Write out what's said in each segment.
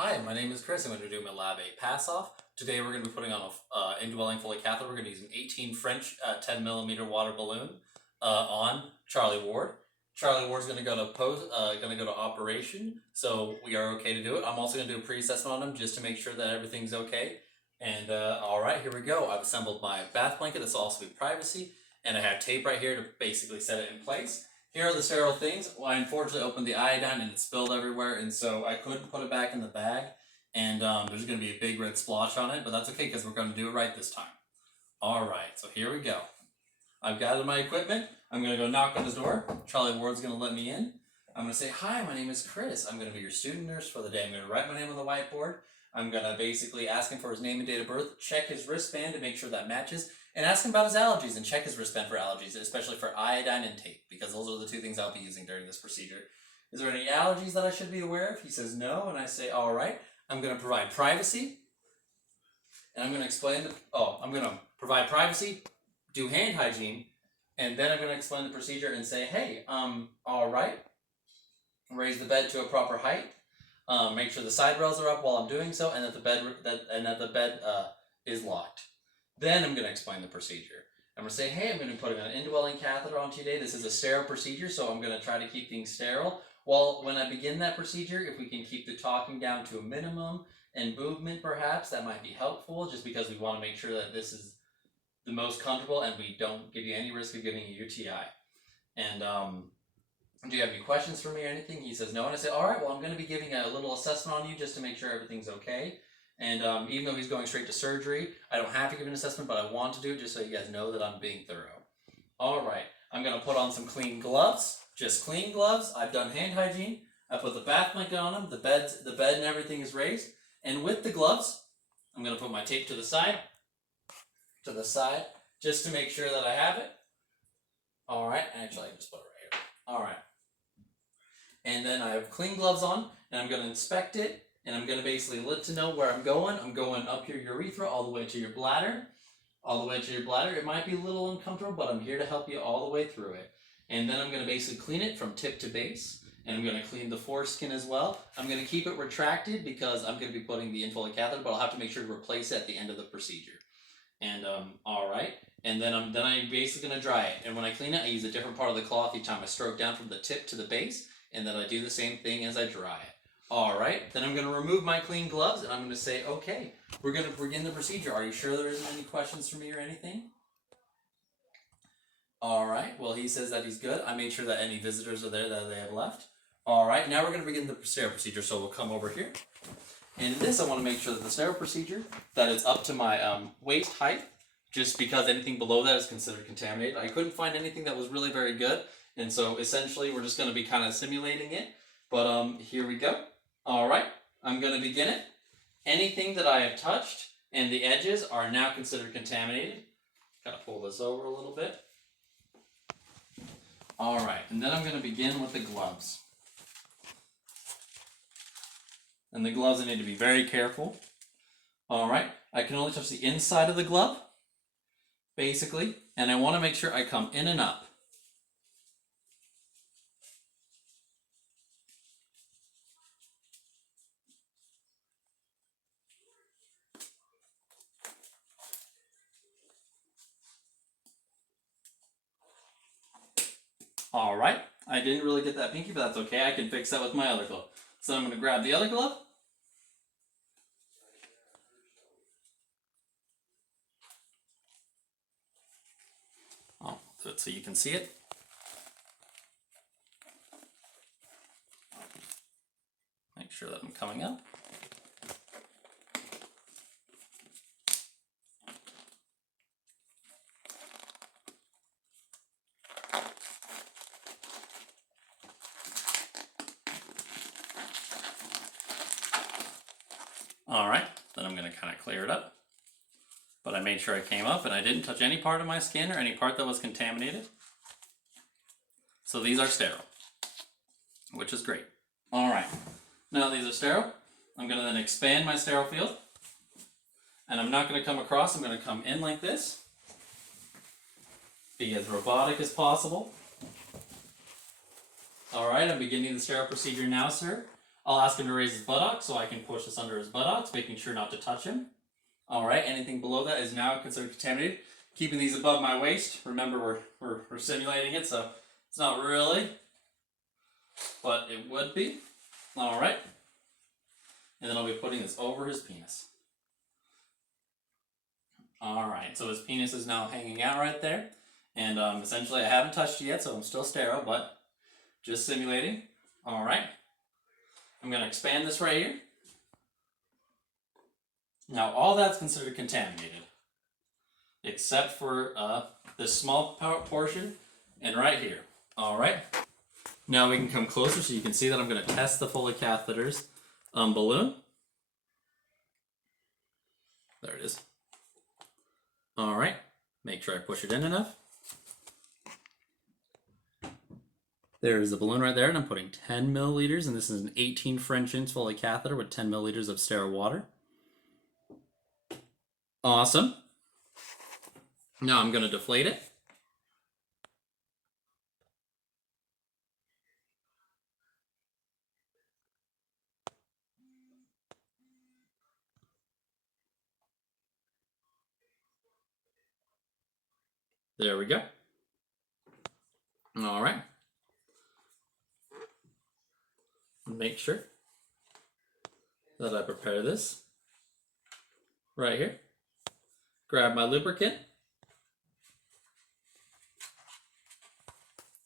Hi, my name is Chris. I'm going to do my Lab 8 pass-off. Today we're going to be putting on a indwelling Foley Catheter. We're going to use an 18 French 10 millimeter water balloon on Charlie Ward. Charlie Ward's going to go to operation, so we are okay to do it. I'm also going to do a pre-assessment on him just to make sure that everything's okay. And all right, here we go. I've assembled my bath blanket. This will also be privacy, and I have tape right here to basically set it in place. Here are the sterile things. Well, I unfortunately opened the iodine and it spilled everywhere, and so I couldn't put it back in the bag, and there's going to be a big red splotch on it, but that's okay because we're going to do it right this time. Alright, so here we go. I've gathered my equipment. I'm going to go knock on his door. Charlie Ward's going to let me in. I'm going to say, hi, my name is Chris. I'm going to be your student nurse for the day. I'm going to write my name on the whiteboard. I'm going to basically ask him for his name and date of birth, check his wristband to make sure that matches, and ask him about his allergies and check his wristband for allergies, especially for iodine and tape, because those are the two things I'll be using during this procedure. Is there any allergies that I should be aware of? He says no, and I say, all right. I'm going to provide privacy, and I'm going to explain I'm going to provide privacy, do hand hygiene, and then I'm going to explain the procedure and say, hey, all right, raise the bed to a proper height. Make sure the side rails are up while I'm doing so, and that the bed is locked. Then I'm going to explain the procedure. I'm going to say, hey, I'm going to be putting an indwelling catheter on today. This is a sterile procedure, so I'm going to try to keep things sterile. Well, when I begin that procedure, if we can keep the talking down to a minimum and movement perhaps, that might be helpful, just because we want to make sure that this is the most comfortable and we don't give you any risk of getting a UTI. And do you have any questions for me or anything? He says no, and I say, all right, well, I'm going to be giving a little assessment on you just to make sure everything's okay. And even though he's going straight to surgery, I don't have to give an assessment, but I want to do it just so you guys know that I'm being thorough. All right, I'm going to put on some clean gloves, just clean gloves. I've done hand hygiene. I put the bath blanket on them. The bed and everything is raised. And with the gloves, I'm going to put my tape to the side, just to make sure that I have it. All right, actually, I just put it right here. All right. And then I have clean gloves on, and I'm going to inspect it, and I'm going to basically let to know where I'm going. I'm going up your urethra all the way to your bladder. It might be a little uncomfortable, but I'm here to help you all the way through it. And then I'm going to basically clean it from tip to base, and I'm going to clean the foreskin as well. I'm going to keep it retracted because I'm going to be putting the Foley catheter, but I'll have to make sure to replace it at the end of the procedure. And all right, and then I'm basically going to dry it. And when I clean it, I use a different part of the cloth each time I stroke down from the tip to the base, and then I do the same thing as I dry it. All right, then I'm going to remove my clean gloves, and I'm going to say, okay, we're going to begin the procedure. Are you sure there isn't any questions for me or anything? All right, well, he says that he's good. I made sure that any visitors are there that they have left. All right, now we're going to begin the sterile procedure, so we'll come over here. And in this, I want to make sure that the sterile procedure, that it's up to my waist height, just because anything below that is considered contaminated. I couldn't find anything that was really very good, and so essentially we're just going to be kind of simulating it. But here we go. All right, I'm going to begin it. Anything that I have touched and the edges are now considered contaminated. Got to pull this over a little bit. All right, and then I'm going to begin with the gloves. And the gloves, I need to be very careful. All right, I can only touch the inside of the glove, basically, and I want to make sure I come in and up. All right, I didn't really get that pinky, but that's okay. I can fix that with my other glove. So I'm going to grab the other glove. Oh, so you can see it. Make sure that I'm coming up. All right, then I'm going to kind of clear it up. But I made sure I came up and I didn't touch any part of my skin or any part that was contaminated. So these are sterile, which is great. All right, now these are sterile. I'm going to then expand my sterile field. And I'm not going to come across, I'm going to come in like this. Be as robotic as possible. All right, I'm beginning the sterile procedure now, sir. I'll ask him to raise his buttocks so I can push this under his buttocks, making sure not to touch him. All right, anything below that is now considered contaminated. Keeping these above my waist. Remember, we're simulating it, so it's not really, but it would be. All right, and then I'll be putting this over his penis. All right, so his penis is now hanging out right there, and essentially I haven't touched it yet, so I'm still sterile, but just simulating. All right, I'm going to expand this right here. Now all that's considered contaminated, except for this small portion and right here. All right, now we can come closer so you can see that I'm going to test the Foley catheter's balloon. There it is. All right, make sure I push it in enough. There's the balloon right there, and I'm putting 10 milliliters, and this is an 18 French inch Foley catheter with 10 milliliters of sterile water. Awesome. Now I'm going to deflate it. There we go. All right. Make sure that I prepare this right here. Grab my lubricant.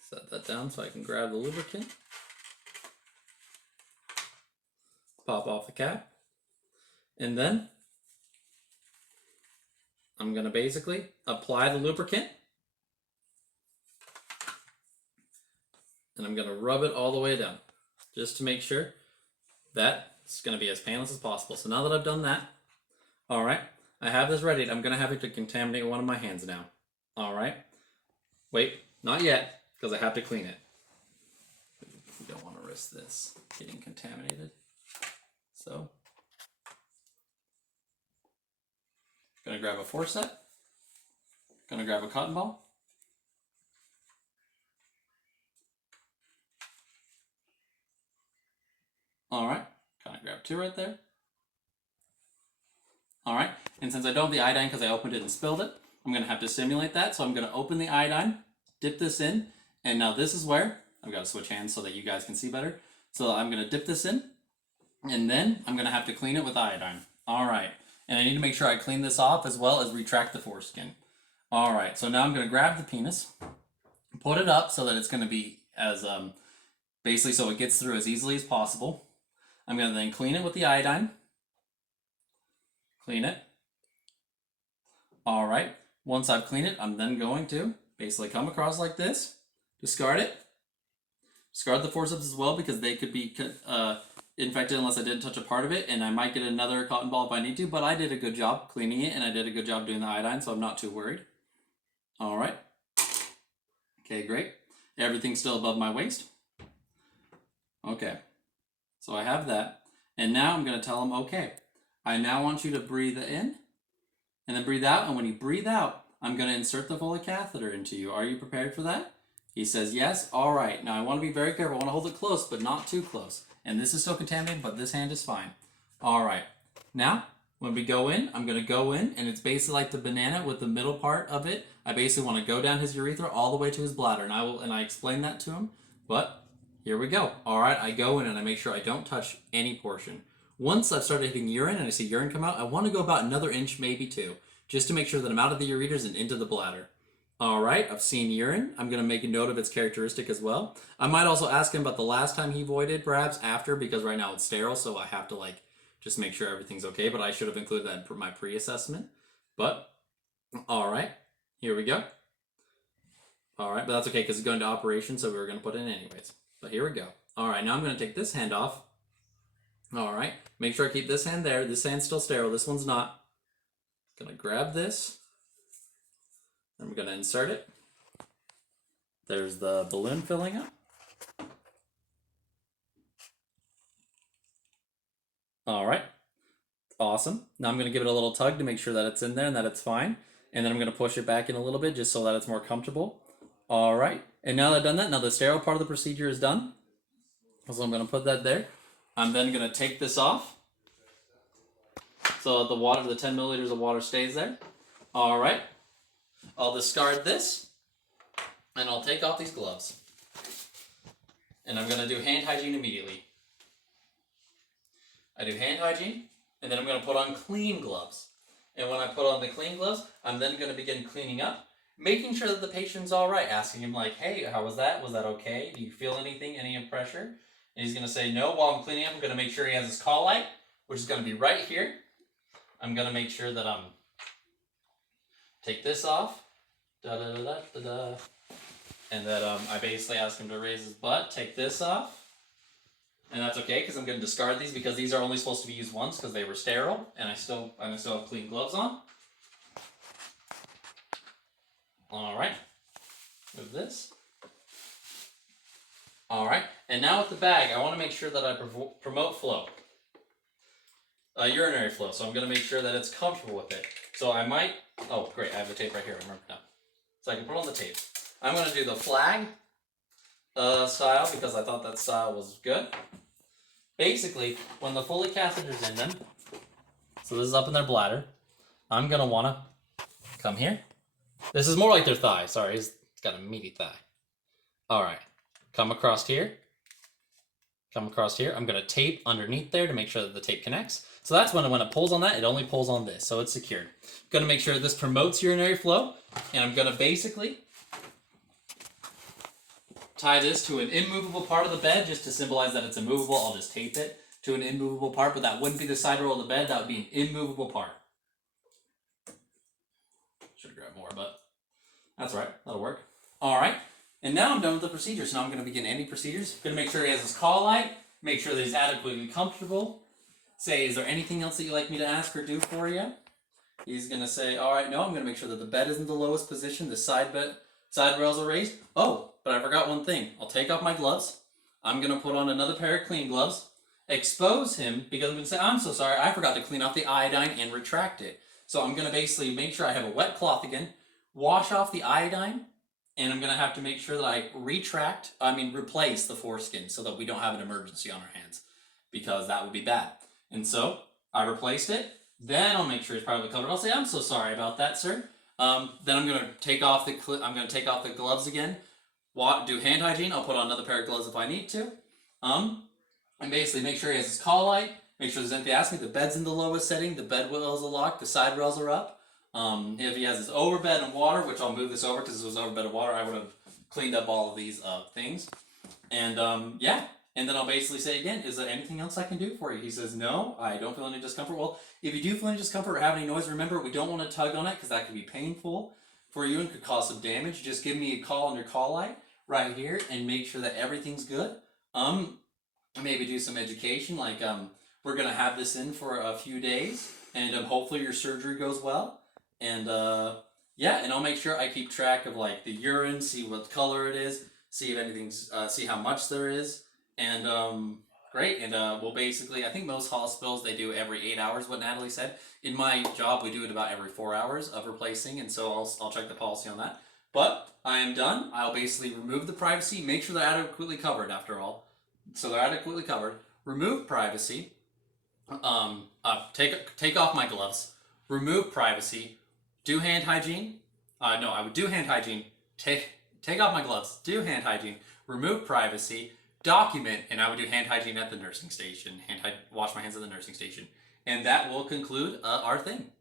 Set that down so I can grab the lubricant. Pop off the cap. And then I'm going to basically apply the lubricant. And I'm going to rub it all the way down, just to make sure that it's going to be as painless as possible. So now that I've done that, all right, I have this ready. I'm going to have it to contaminate one of my hands now. All right. Wait, not yet, because I have to clean it. We don't want to risk this getting contaminated. So, going to grab a forceps. Going to grab a cotton ball. All right, kind of grab two right there. All right, and since I don't have the iodine because I opened it and spilled it, I'm going to have to simulate that. So I'm going to open the iodine, dip this in, and now this is where, I've got to switch hands so that you guys can see better. So I'm going to dip this in, and then I'm going to have to clean it with iodine. All right, and I need to make sure I clean this off as well as retract the foreskin. All right, so now I'm going to grab the penis, put it up so that it's going to be as, basically so it gets through as easily as possible. I'm going to then clean it with the iodine. Clean it. All right. Once I've cleaned it, I'm then going to basically come across like this, discard it. Discard the forceps as well because they could be infected unless I didn't touch a part of it, and I might get another cotton ball if I need to, but I did a good job cleaning it, and I did a good job doing the iodine, so I'm not too worried. All right. Okay, great. Everything's still above my waist. Okay. So I have that, and now I'm going to tell him, okay, I now want you to breathe in, and then breathe out, and when you breathe out, I'm going to insert the Foley catheter into you. Are you prepared for that? He says, yes. All right. Now I want to be very careful. I want to hold it close, but not too close. And this is still contaminated, but this hand is fine. All right. Now, when we go in, I'm going to go in, and it's basically like the banana with the middle part of it. I basically want to go down his urethra all the way to his bladder, and I explain that to him, but here we go. All right, I go in and I make sure I don't touch any portion. Once I've started hitting urine and I see urine come out, I want to go about another inch, maybe two, just to make sure that I'm out of the ureters and into the bladder. All right, I've seen urine. I'm going to make a note of its characteristic as well. I might also ask him about the last time he voided, perhaps after, because right now it's sterile, so I have to just make sure everything's okay, but I should have included that in my pre-assessment. But, all right, here we go. All right, but that's okay because it's going to operation, so we were going to put it in anyways. But here we go. All right, now I'm going to take this hand off. All right, make sure I keep this hand there. This hand's still sterile. This one's not. Going to grab this. I'm going to insert it. There's the balloon filling up. All right, awesome. Now I'm going to give it a little tug to make sure that it's in there and that it's fine. And then I'm going to push it back in a little bit just so that it's more comfortable. All right. And now that I've done that, now the sterile part of the procedure is done. So I'm going to put that there. I'm then going to take this off. So the water, the 10 milliliters of water stays there. All right. I'll discard this, and I'll take off these gloves. And I'm going to do hand hygiene immediately. I do hand hygiene, and then I'm going to put on clean gloves. And when I put on the clean gloves, I'm then going to begin cleaning up, making sure that the patient's all right, asking him like, hey, how was that? Was that okay? Do you feel anything, any pressure? And he's going to say no. While I'm cleaning up, I'm going to make sure he has his call light, which is going to be right here. I'm going to make sure that take this off, and that I basically ask him to raise his butt, take this off, and that's okay because I'm going to discard these because these are only supposed to be used once because they were sterile, and I still have clean gloves on. All right, move this. All right, and now with the bag, I want to make sure that I promote flow. Urinary flow, so I'm going to make sure that it's comfortable with it. So I might, oh great, I have the tape right here, I remember now. So I can put on the tape. I'm going to do the flag style because I thought that style was good. Basically, when the Foley catheter's in them, so this is up in their bladder, I'm going to want to come here. This is more like their thigh, sorry, it's got a meaty thigh. Alright, come across here. Come across here. I'm going to tape underneath there to make sure that the tape connects. So that's when it pulls on that, it only pulls on this, so it's secured. I'm going to make sure this promotes urinary flow, and I'm going to basically tie this to an immovable part of the bed just to symbolize that it's immovable. I'll just tape it to an immovable part, but that wouldn't be the side roll of the bed, that would be an immovable part. Should have grabbed more, but that's all right, that'll work. All right, and now I'm done with the procedure, so now I'm going to begin any procedures. I'm going to make sure he has his call light, make sure that he's adequately comfortable. Say, is there anything else that you'd like me to ask or do for you? He's going to say, all right, no, I'm going to make sure that the bed is in the lowest position, the side rails are raised. Oh, but I forgot one thing. I'll take off my gloves. I'm going to put on another pair of clean gloves, expose him, because I'm going to say, I'm so sorry, I forgot to clean off the iodine and retract it. So I'm going to basically make sure I have a wet cloth again, wash off the iodine, and I'm going to have to make sure that I replace the foreskin so that we don't have an emergency on our hands, because that would be bad. And so I replaced it. Then I'll make sure it's probably covered. I'll say, I'm so sorry about that, sir. Then I'm going to take off the gloves again. Do hand hygiene. I'll put on another pair of gloves if I need to. And basically make sure he has his call light. Make sure there's anything to ask me. The bed's in the lowest setting. The bed rails are locked. The side rails are up. If he has his overbed and water, which I'll move this over because it was overbed and water, I would have cleaned up all of these things. And yeah. And then I'll basically say again, is there anything else I can do for you? He says, no, I don't feel any discomfort. Well, if you do feel any discomfort or have any noise, remember, we don't want to tug on it because that could be painful for you and could cause some damage. Just give me a call on your call light right here and make sure that everything's good. Maybe do some education, like we're going to have this in for a few days, and hopefully your surgery goes well. And yeah, and I'll make sure I keep track of like the urine, see what color it is, see if anything's, see how much there is. And great, and we'll basically, I think most hospitals, they do every 8 hours, what Natalie said. In my job, we do it about every 4 hours of replacing, and so I'll check the policy on that. But I am done. I'll basically remove the privacy, make sure they're adequately covered after all. So they're adequately covered. Remove privacy. Take off my gloves. Remove privacy. Do hand hygiene. No, I would do hand hygiene. Take off my gloves. Do hand hygiene. Remove privacy. Document, and I would do hand hygiene at the nursing station. Wash my hands at the nursing station. And that will conclude our thing.